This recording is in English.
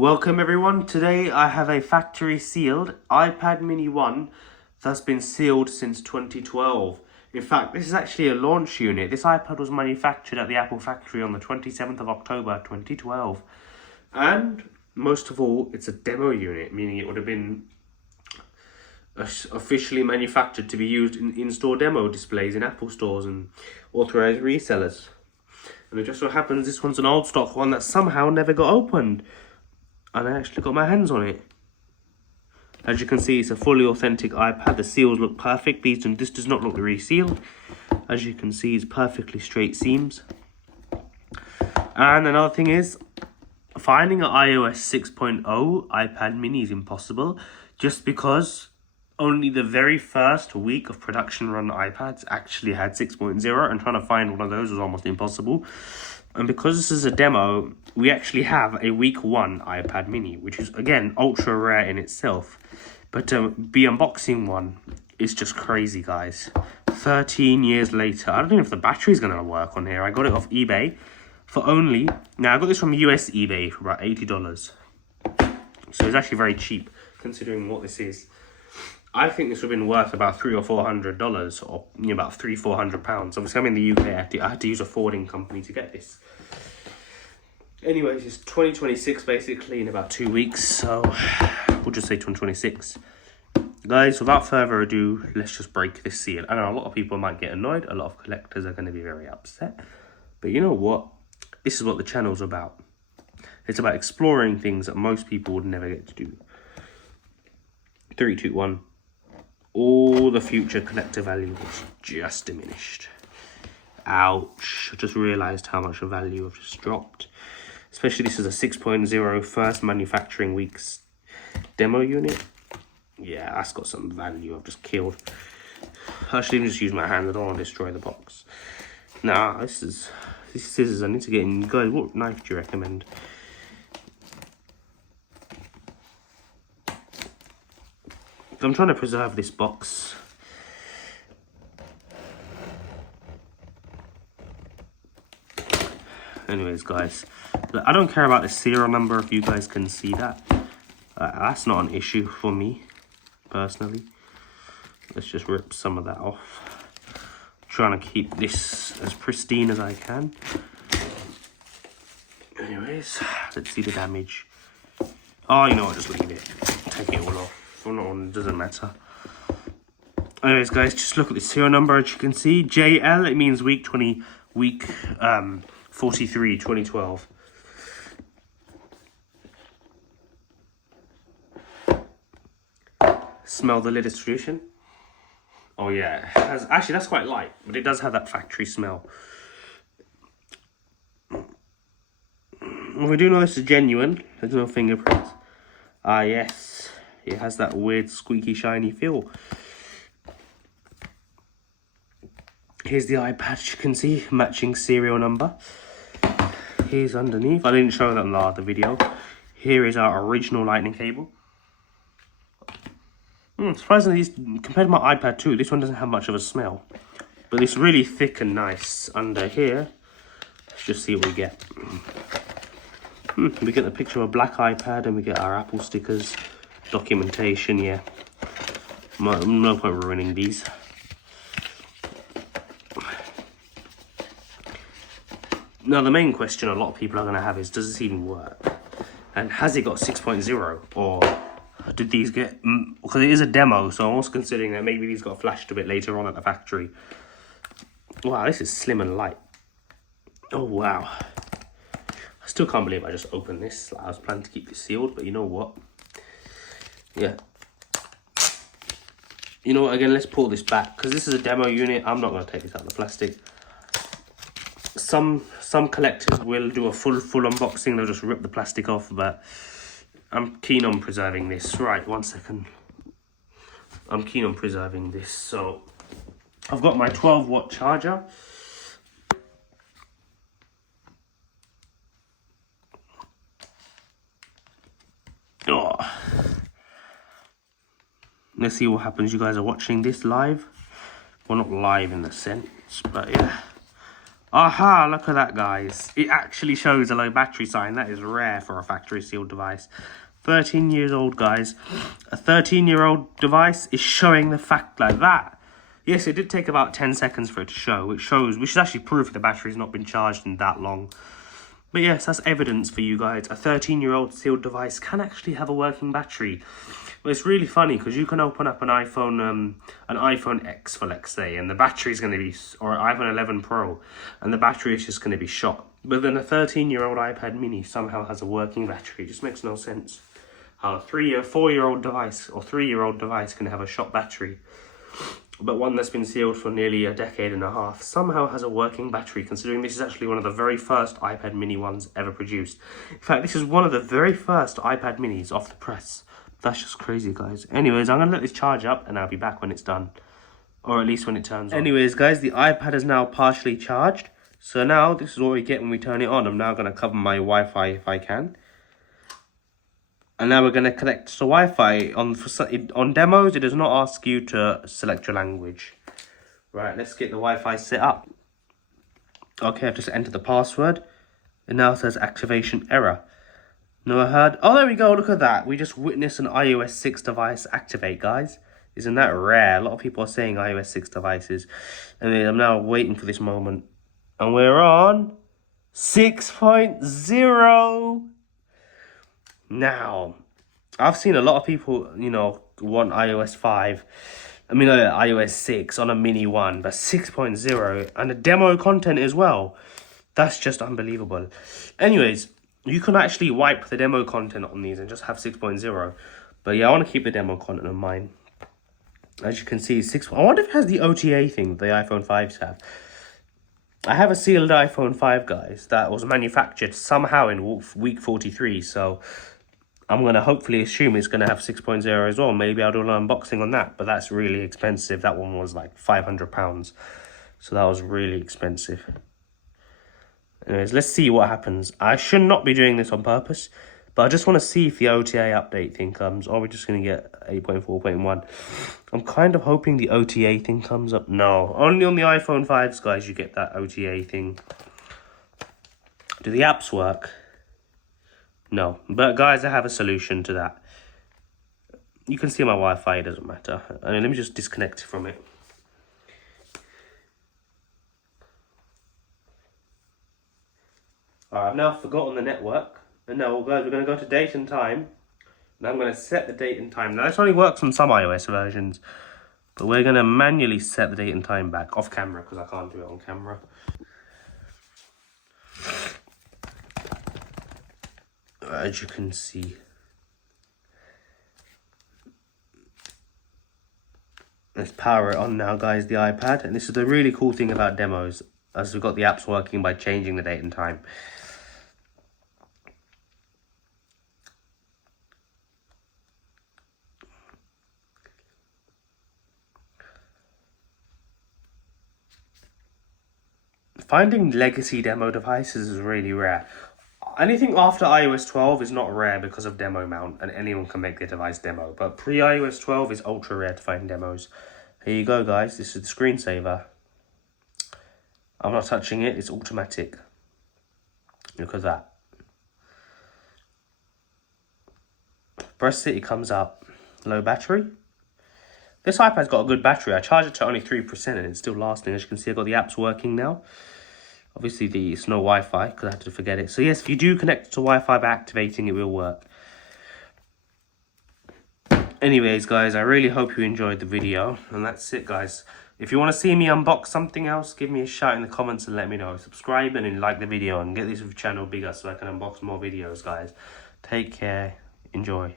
Welcome everyone. Today I have a factory sealed iPad mini 1 that's been sealed since 2012. In fact, this is actually a launch unit. This iPad was manufactured at the Apple factory on the 27th of October 2012. And most of all, it's a demo unit, meaning it would have been officially manufactured to be used in in-store demo displays in Apple stores and authorized resellers. And it just so happens this one's an old stock one that somehow never got opened. And I actually got my hands on it. As you can see, it's a fully authentic iPad. The seals look perfect. This does not look resealed. As you can see, it's perfectly straight seams. And another thing is, finding an iOS 6.0 iPad mini is impossible, just because only the very first week of production run iPads actually had 6.0, and trying to find one of those was almost impossible. And because this is a demo, we actually have a week 1 iPad mini, which is, again, ultra rare in itself. But to be unboxing one is just crazy, guys. 13 years later, I don't know if the battery's going to work on here. I got it off eBay for only... Now, I got this from US eBay for about $80. So it's actually very cheap, considering what this is. I think this would have been worth about $300 or $400, or about £300-400. Obviously, I'm in the UK. I had to use a forwarding company to get this. Anyways, it's 2026 basically in about 2 weeks, so we'll just say 2026. Guys, without further ado, let's just break this seal. I know a lot of people might get annoyed. A lot of collectors are going to be very upset. But you know what? This is what the channel's about. It's about exploring things that most people would never get to do. 3, 2, 1. All the future collector value was just diminished. Ouch. I just realised how much the value have just dropped. Especially this is a 6.0 first manufacturing week's demo unit. Yeah, that's got some value I've just killed. Actually, just use my hand. I don't want to destroy the box. Nah, these scissors I need to get in. Guys, what knife do you recommend? I'm trying to preserve this box. Anyways, guys, I don't care about the serial number if you guys can see that. That's not an issue for me, personally. Let's just rip some of that off. I'm trying to keep this as pristine as I can. Anyways, let's see the damage. Oh, you know what, just leave it. Take it all off. It doesn't matter. Anyways, guys, just look at the serial number. As you can see, JL, it means week 43, 2012. Smell the latest tradition. Oh yeah, it has, actually that's quite light, but it does have that factory smell. Well, we do know this is genuine. There's no fingerprints. Ah yes, it has that weird squeaky shiny feel. Here's the iPad, as you can see, matching serial number. Here's underneath. I didn't show that in the other video. Here is our original lightning cable. Surprisingly, compared to my iPad 2, this one doesn't have much of a smell. But it's really thick and nice under here. Let's just see what we get. We get the picture of a black iPad and we get our Apple stickers, documentation, yeah. No point ruining these. Now, the main question a lot of people are going to have is, does this even work? And has it got 6.0? Or did these get... Because it is a demo, so I'm also considering that maybe these got flashed a bit later on at the factory. Wow, this is slim and light. Oh, wow. I still can't believe I just opened this. I was planning to keep this sealed, but you know what? Yeah. You know what, again, let's pull this back. Because this is a demo unit, I'm not going to take this out of the plastic. Some collectors will do a full unboxing. They'll just rip the plastic off, but I'm keen on preserving this. Right, 1 second. I'm keen on preserving this. So I've got my 12-watt charger. Oh. Let's see what happens. You guys are watching this live. Well, not live in the sense, but yeah. Aha, look at that, guys. It actually shows a low battery sign. That is rare for a factory sealed device. 13 years old, guys. A 13-year-old device is showing the fact like that. Yes, it did take about 10 seconds for it to show, which is actually proof the battery's not been charged in that long. But yes, that's evidence for you guys. A 13-year-old sealed device can actually have a working battery. But it's really funny because you can open up an iPhone X for, let's say, and the battery's going to be, or an iPhone 11 Pro, and the battery is just going to be shot. But then a 13-year-old iPad mini somehow has a working battery. It just makes no sense. How a 4-year-old device or 3-year-old device can have a shot battery, but one that's been sealed for nearly a decade and a half somehow has a working battery, considering this is actually one of the very first iPad mini ones ever produced. In fact, this is one of the very first iPad minis off the press. That's just crazy, guys. Anyways, I'm going to let this charge up and I'll be back when it's done. Or at least when it turns on. Anyways, guys, the iPad is now partially charged. So now, this is what we get when we turn it on. I'm now going to cover my Wi-Fi if I can. And now we're going to connect to Wi-Fi. On demos, it does not ask you to select your language. Right, let's get the Wi-Fi set up. Okay, I've just entered the password. It now says activation error. No, I heard. Oh, there we go. Look at that. We just witnessed an iOS 6 device activate, guys. Isn't that rare? A lot of people are saying iOS 6 devices. And I'm now waiting for this moment. And we're on 6.0. Now, I've seen a lot of people, want iOS 5. iOS 6 on a mini one. But 6.0 and the demo content as well. That's just unbelievable. Anyways, you can actually wipe the demo content on these and just have 6.0. But yeah, I want to keep the demo content in mind. As you can see, I wonder if it has the OTA thing the iPhone 5s have. I have a sealed iPhone 5, guys, that was manufactured somehow in week 43. So I'm going to hopefully assume it's going to have 6.0 as well. Maybe I'll do an unboxing on that. But that's really expensive. That one was like £500. So that was really expensive. Anyways, let's see what happens. I should not be doing this on purpose, but I just want to see if the OTA update thing comes, or we're just going to get 8.4.1. I'm kind of hoping the OTA thing comes up. No, only on the iPhone 5s, guys, you get that OTA thing. Do the apps work? No, but guys, I have a solution to that. You can see my Wi-Fi, it doesn't matter. Let me just disconnect from it. Alright, I've now forgotten the network. And now, guys, we're going to go to date and time. And I'm going to set the date and time. Now, this only works on some iOS versions. But we're going to manually set the date and time back off camera because I can't do it on camera. As you can see. Let's power it on now, guys, the iPad. And this is the really cool thing about demos, as we've got the apps working by changing the date and time. Finding legacy demo devices is really rare. Anything after iOS 12 is not rare because of demo mount, and anyone can make their device demo. But pre-iOS 12 is ultra rare to find demos. Here you go, guys. This is the screensaver. I'm not touching it. It's automatic. Look at that. Press it, it comes up. Low battery. This iPad's got a good battery. I charged it to only 3% and it's still lasting. As you can see, I've got the apps working now. Obviously, it's no Wi-Fi because I had to forget it. So yes, if you do connect to Wi-Fi by activating, it will work. Anyways, guys, I really hope you enjoyed the video. And that's it, guys. If you want to see me unbox something else, give me a shout in the comments and let me know. Subscribe and like the video and get this channel bigger so I can unbox more videos, guys. Take care. Enjoy.